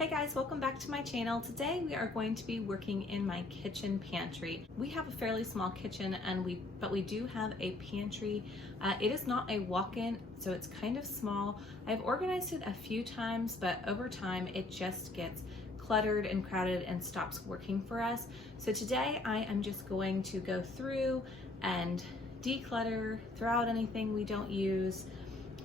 Hey guys, welcome back to my channel. Today we are going to be working in my kitchen pantry. We have a fairly small kitchen but we do have a pantry. It is not a walk-in, so it's kind of small. I've organized it a few times, but over time it just gets cluttered and crowded and stops working for us. So today I am just going to go through and declutter, throw out anything we don't use,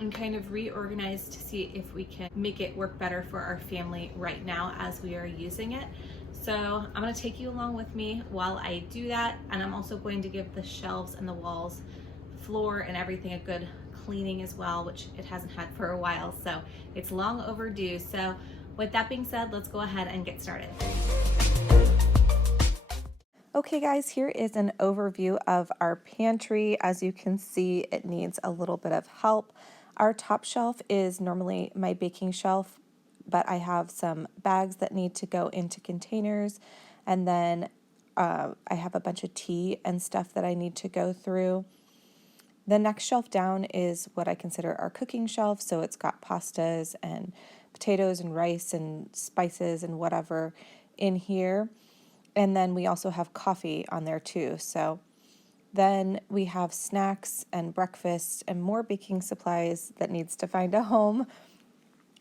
and kind of reorganize to see if we can make it work better for our family right now as we are using it. So I'm going to take you along with me while I do that, and I'm also going to give the shelves and the walls, floor and everything a good cleaning as well, which it hasn't had for a while, so it's long overdue. So with that being said, let's go ahead and get started. Okay guys, here is an overview of our pantry. As you can see, it needs a little bit of help. Our top shelf is normally my baking shelf, but I have some bags that need to go into containers, and then I have a bunch of tea and stuff that I need to go through. The next shelf down is what I consider our cooking shelf, so it's got pastas and potatoes and rice and spices and whatever in here. And then we also have coffee on there too. So then we have snacks and breakfast and more baking supplies that needs to find a home.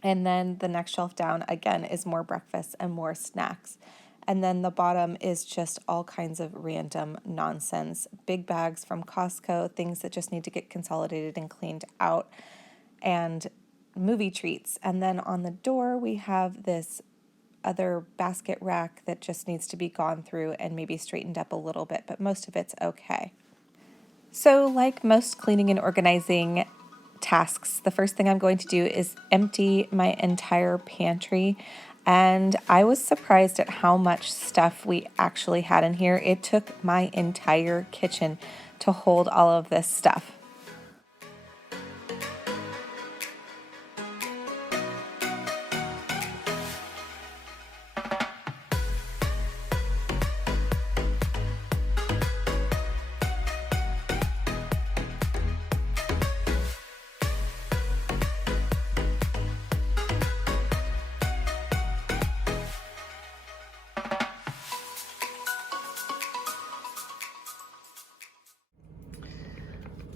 And then the next shelf down again is more breakfast and more snacks. And then the bottom is just all kinds of random nonsense. Big bags from Costco, things that just need to get consolidated and cleaned out, and movie treats. And then on the door we have this other basket rack that just needs to be gone through and maybe straightened up a little bit, but most of it's okay. So like most cleaning and organizing tasks, the first thing I'm going to do is empty my entire pantry. And I was surprised at how much stuff we actually had in here. It took my entire kitchen to hold all of this stuff.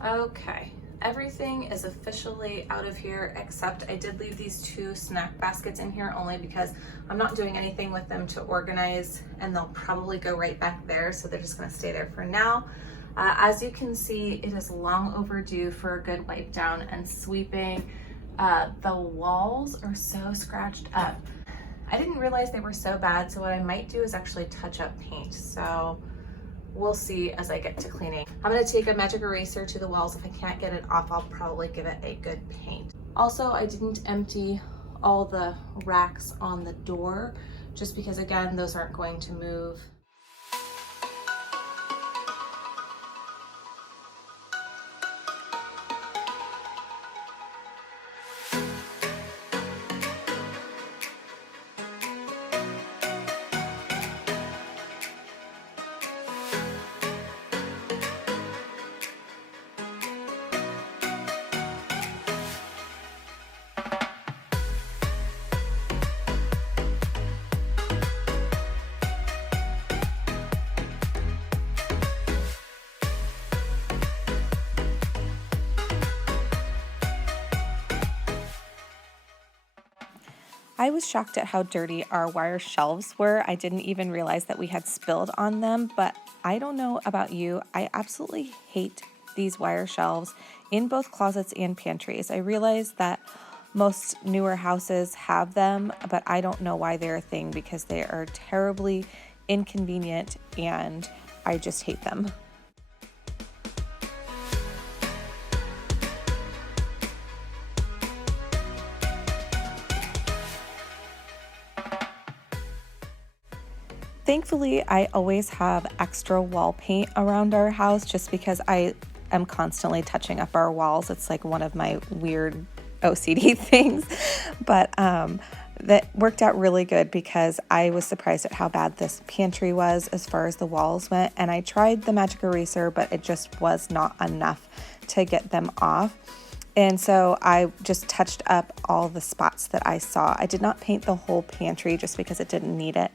Okay, everything is officially out of here, except I did leave these two snack baskets in here only because I'm not doing anything with them to organize, and they'll probably go right back there, so they're just going to stay there for now. As you can see, it is long overdue for a good wipe down and sweeping. The walls are so scratched up. I didn't realize they were so bad, so what I might do is actually touch up paint. So we'll see as I get to cleaning. I'm going to take a magic eraser to the walls. If I can't get it off, I'll probably give it a good paint. Also, I didn't empty all the racks on the door, just because again, those aren't going to move. I was shocked at how dirty our wire shelves were. I didn't even realize that we had spilled on them, but I don't know about you. I absolutely hate these wire shelves in both closets and pantries. I realize that most newer houses have them, but I don't know why they're a thing because they are terribly inconvenient and I just hate them. Thankfully, I always have extra wall paint around our house just because I am constantly touching up our walls. It's like one of my weird OCD things, but that worked out really good because I was surprised at how bad this pantry was as far as the walls went, and I tried the magic eraser, but it just was not enough to get them off. And so I just touched up all the spots that I saw. I did not paint the whole pantry just because it didn't need it,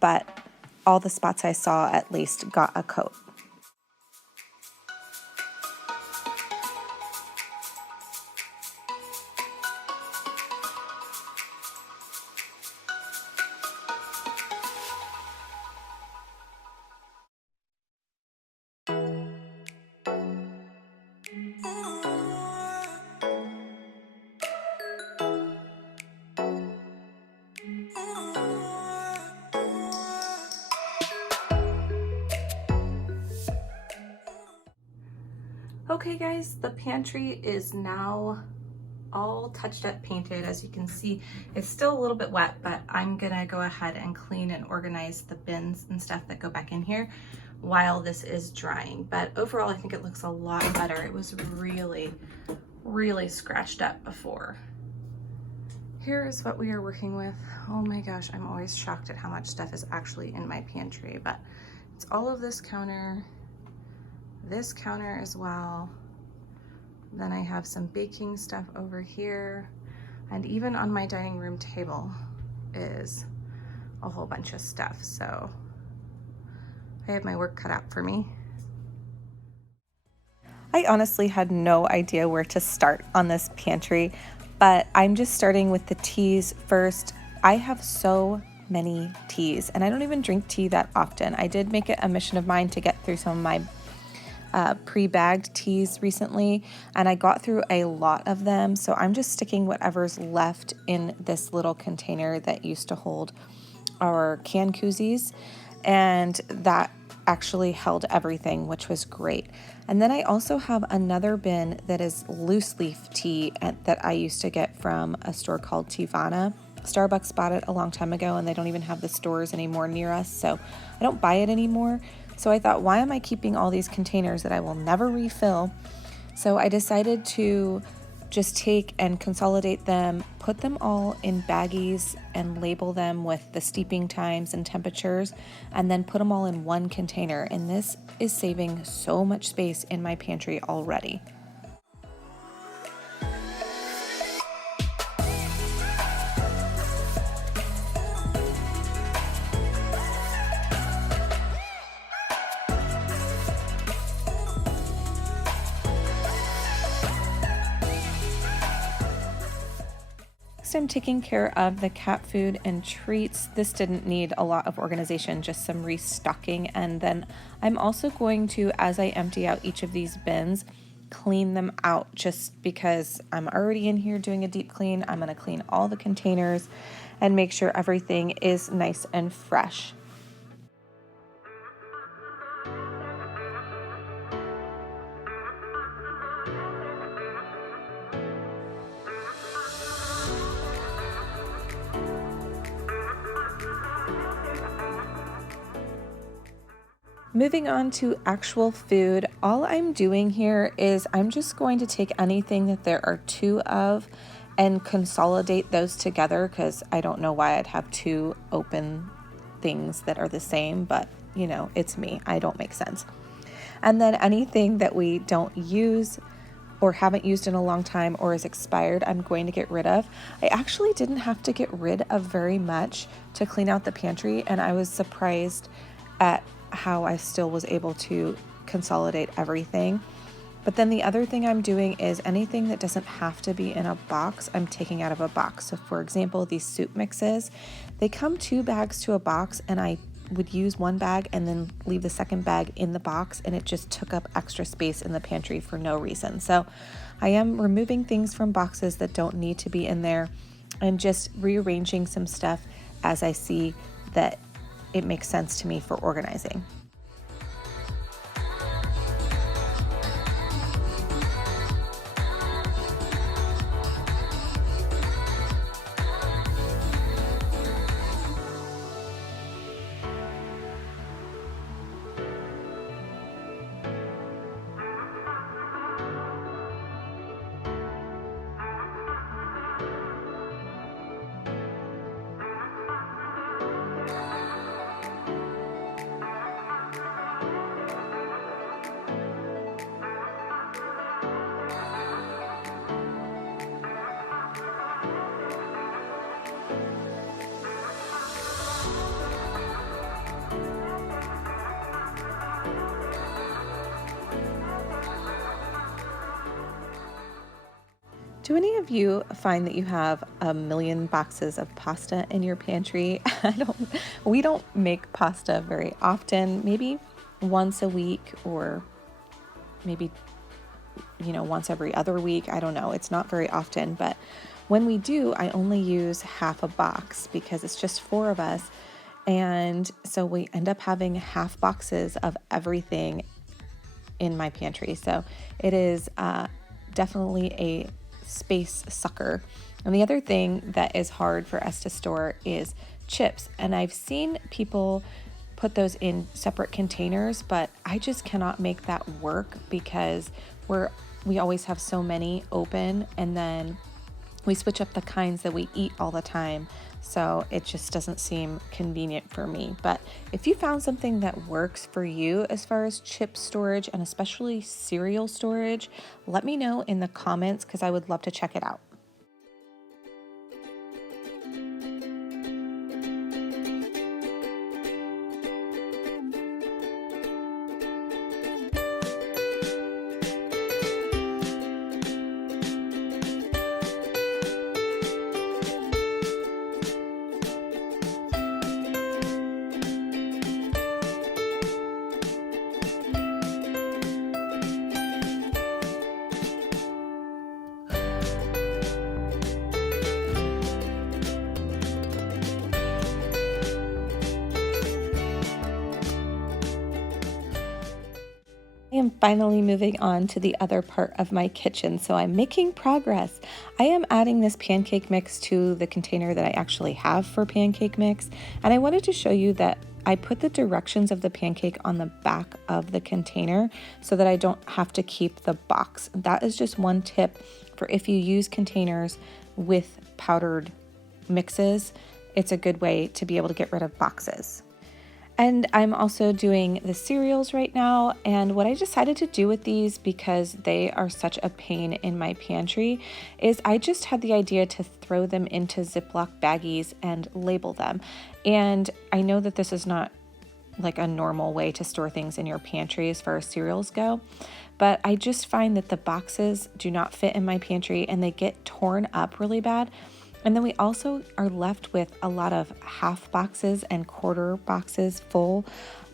but all the spots I saw at least got a coat. Okay guys, the pantry is now all touched up, painted. As you can see, it's still a little bit wet, but I'm gonna go ahead and clean and organize the bins and stuff that go back in here while this is drying. But overall, I think it looks a lot better. It was really, really scratched up before. Here is what we are working with. Oh my gosh, I'm always shocked at how much stuff is actually in my pantry, but it's all of this counter as well. Then I have some baking stuff over here, and even on my dining room table is a whole bunch of stuff. So I have my work cut out for me. I honestly had no idea where to start on this pantry, but I'm just starting with the teas first. I have so many teas, and I don't even drink tea that often. I did make it a mission of mine to get through some of my pre-bagged teas recently, and I got through a lot of them, so I'm just sticking whatever's left in this little container that used to hold our can koozies, and that actually held everything, which was great. And then I also have another bin that is loose leaf tea that I used to get from a store called Tivana. Starbucks bought it a long time ago, and they don't even have the stores anymore near us, so I don't buy it anymore. So I thought, why am I keeping all these containers that I will never refill? So I decided to just take and consolidate them, put them all in baggies and label them with the steeping times and temperatures, and then put them all in one container. And this is saving so much space in my pantry already. I'm taking care of the cat food and treats. This didn't need a lot of organization, just some restocking. And then I'm also going to, as I empty out each of these bins, clean them out just because I'm already in here doing a deep clean. I'm going to clean all the containers and make sure everything is nice and fresh. Moving on to actual food, all I'm doing here is I'm just going to take anything that there are two of and consolidate those together, because I don't know why I'd have two open things that are the same, but you know, it's me. I don't make sense. And then anything that we don't use or haven't used in a long time or is expired, I'm going to get rid of. I actually didn't have to get rid of very much to clean out the pantry, and I was surprised at how I still was able to consolidate everything. But then the other thing I'm doing is anything that doesn't have to be in a box, I'm taking out of a box. So for example, these soup mixes, they come 2 bags to a box, and I would use one bag and then leave the second bag in the box, and it just took up extra space in the pantry for no reason. So I am removing things from boxes that don't need to be in there and just rearranging some stuff as I see that it makes sense to me for organizing. Do any of you find that you have a million boxes of pasta in your pantry? We don't make pasta very often, maybe once a week or maybe, once every other week. I don't know. It's not very often, but when we do, I only use half a box because it's just 4 of us. And so we end up having half boxes of everything in my pantry. So it is definitely a space sucker. And the other thing that is hard for us to store is chips. And I've seen people put those in separate containers, but I just cannot make that work because we always have so many open, and then we switch up the kinds that we eat all the time. So it just doesn't seem convenient for me. But if you found something that works for you as far as chip storage and especially cereal storage, let me know in the comments because I would love to check it out. I am finally moving on to the other part of my kitchen, so I'm making progress. I am adding this pancake mix to the container that I actually have for pancake mix, and I wanted to show you that I put the directions of the pancake on the back of the container so that I don't have to keep the box. That is just one tip for if you use containers with powdered mixes. It's a good way to be able to get rid of boxes. And I'm also doing the cereals right now, and what I decided to do with these, because they are such a pain in my pantry, is I just had the idea to throw them into Ziploc baggies and label them. And I know that this is not like a normal way to store things in your pantry as far as cereals go, but I just find that the boxes do not fit in my pantry and they get torn up really bad. And then we also are left with a lot of half boxes and quarter boxes full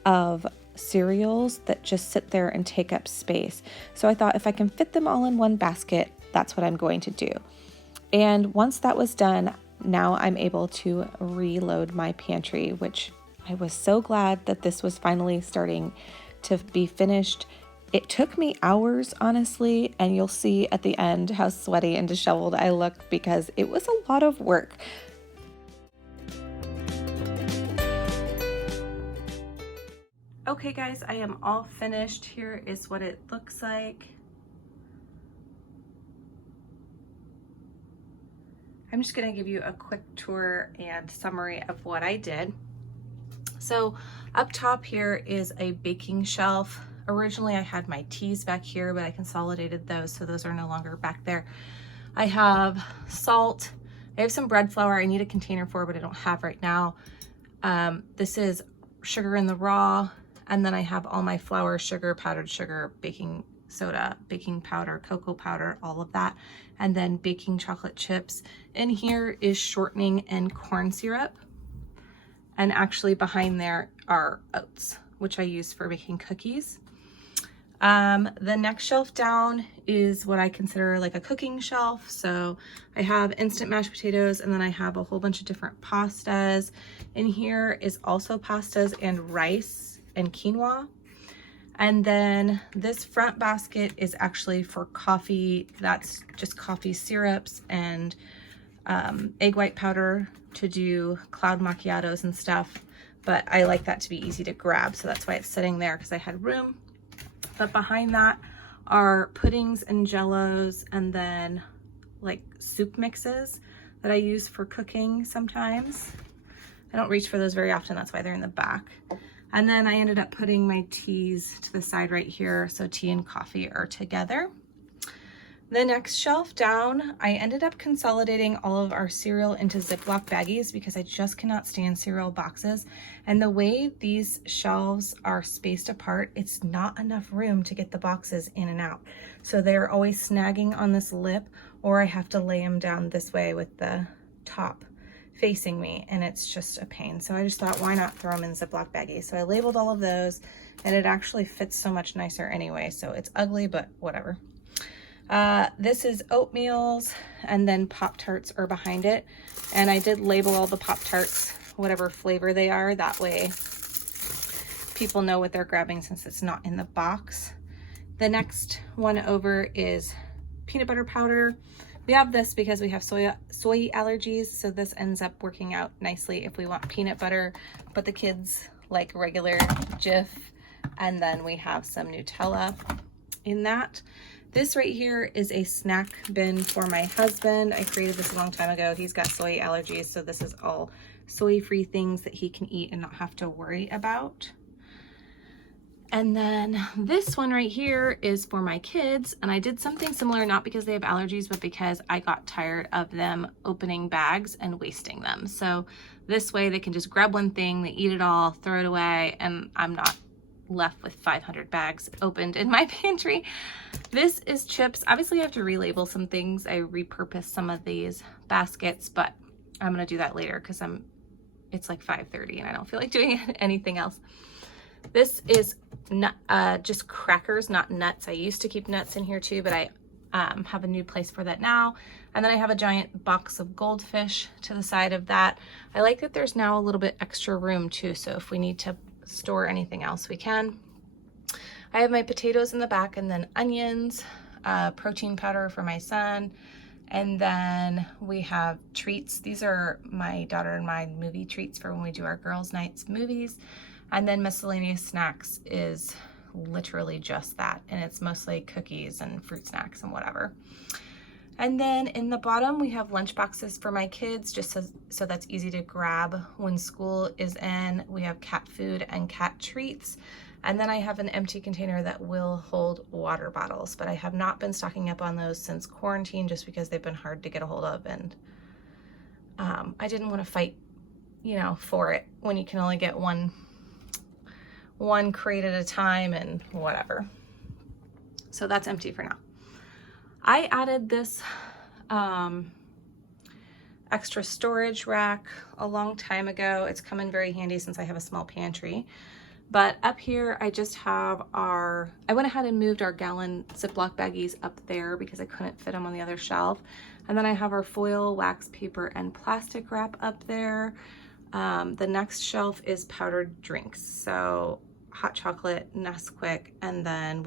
of cereals that just sit there and take up space. So I thought if I can fit them all in one basket, that's what I'm going to do. And once that was done, now I'm able to reload my pantry, which I was so glad that this was finally starting to be finished. It took me hours, honestly, and you'll see at the end how sweaty and disheveled I look because it was a lot of work. Okay guys, I am all finished. Here is what it looks like. I'm just gonna give you a quick tour and summary of what I did. So up top here is a baking shelf. Originally I had my teas back here, but I consolidated those, so those are no longer back there. I have salt. I have some bread flour I need a container for, but I don't have right now. This is sugar in the raw, and then I have all my flour, sugar, powdered sugar, baking soda, baking powder, cocoa powder, all of that, and then baking chocolate chips. In here is shortening and corn syrup, and actually behind there are oats, which I use for making cookies. The next shelf down is what I consider like a cooking shelf. So I have instant mashed potatoes, and then I have a whole bunch of different pastas. In here is also pastas and rice and quinoa. And then this front basket is actually for coffee. That's just coffee syrups and egg white powder to do cloud macchiatos and stuff. But I like that to be easy to grab, so that's why it's sitting there, because I had room. But behind that are puddings and jellos, and then like soup mixes that I use for cooking sometimes. I don't reach for those very often, that's why they're in the back. And then I ended up putting my teas to the side right here, so tea and coffee are together. The next shelf down, I ended up consolidating all of our cereal into Ziploc baggies because I just cannot stand cereal boxes. And the way these shelves are spaced apart, it's not enough room to get the boxes in and out. So they're always snagging on this lip, or I have to lay them down this way with the top facing me, and it's just a pain. So I just thought, why not throw them in Ziploc baggies? So I labeled all of those, and it actually fits so much nicer anyway. So it's ugly, but whatever. This is oatmeals, and then Pop-Tarts are behind it. And I did label all the Pop-Tarts, whatever flavor they are. That way people know what they're grabbing since it's not in the box. The next one over is peanut butter powder. We have this because we have soy allergies, so this ends up working out nicely if we want peanut butter, but the kids like regular Jif. And then we have some Nutella in that. This right here is a snack bin for my husband. I created this a long time ago. He's got soy allergies, so this is all soy-free things that he can eat and not have to worry about. And then this one right here is for my kids, and I did something similar, not because they have allergies, but because I got tired of them opening bags and wasting them. So this way they can just grab one thing, they eat it all, throw it away, and I'm not left with 500 bags opened in my pantry. This is chips. Obviously I have to relabel some things. I repurposed some of these baskets, but I'm gonna do that later because it's like 5:30 and I don't feel like doing anything else. This is just crackers, not nuts. I used to keep nuts in here too, but I have a new place for that now. And then I have a giant box of goldfish to the side of that. I like that there's now a little bit extra room too, so if we need to store anything else we can. I have my potatoes in the back, and then onions, protein powder for my son, and then we have treats. These are my daughter and my movie treats for when we do our girls' nights movies. And then miscellaneous snacks is literally just that, and it's mostly cookies and fruit snacks and whatever. And then in the bottom, we have lunch boxes for my kids, just so that's easy to grab when school is in. We have cat food and cat treats. And then I have an empty container that will hold water bottles, but I have not been stocking up on those since quarantine just because they've been hard to get a hold of. And I didn't want to fight, for it when you can only get one crate at a time and whatever. So that's empty for now. I added this extra storage rack a long time ago. It's come in very handy since I have a small pantry. But up here, I just have I went ahead and moved our gallon Ziploc baggies up there because I couldn't fit them on the other shelf. And then I have our foil, wax paper, and plastic wrap up there. The next shelf is powdered drinks. So hot chocolate, Nesquik, and then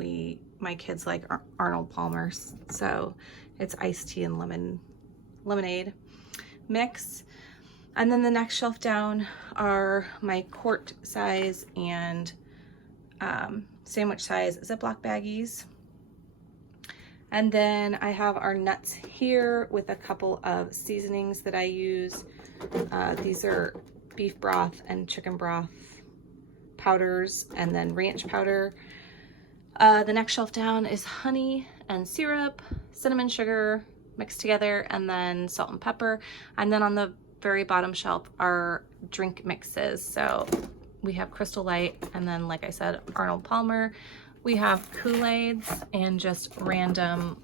my kids like Arnold Palmer's, so it's iced tea and lemonade mix. And then the next shelf down are my quart size and sandwich size Ziploc baggies. And then I have our nuts here with a couple of seasonings that I use. These are beef broth and chicken broth powders, and then ranch powder. The next shelf down is honey and syrup, cinnamon sugar mixed together, and then salt and pepper. And then on the very bottom shelf are drink mixes. So we have Crystal Light, and then like I said, Arnold Palmer. We have Kool-Aids and just random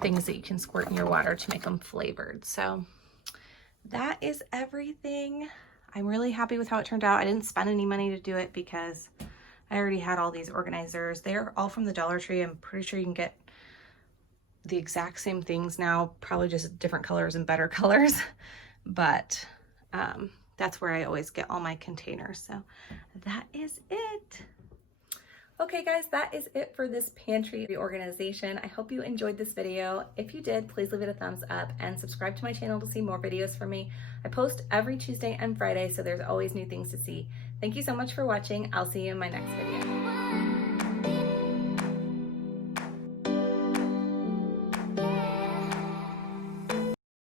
things that you can squirt in your water to make them flavored. So that is everything. I'm really happy with how it turned out. I didn't spend any money to do it because I already had all these organizers. They're all from the Dollar Tree. I'm pretty sure you can get the exact same things now, probably just different colors and better colors. But that's where I always get all my containers. So that is it. Okay guys, that is it for this pantry reorganization. I hope you enjoyed this video. If you did, please leave it a thumbs up and subscribe to my channel to see more videos from me. I post every Tuesday and Friday, so there's always new things to see. Thank you so much for watching. I'll see you in my next video.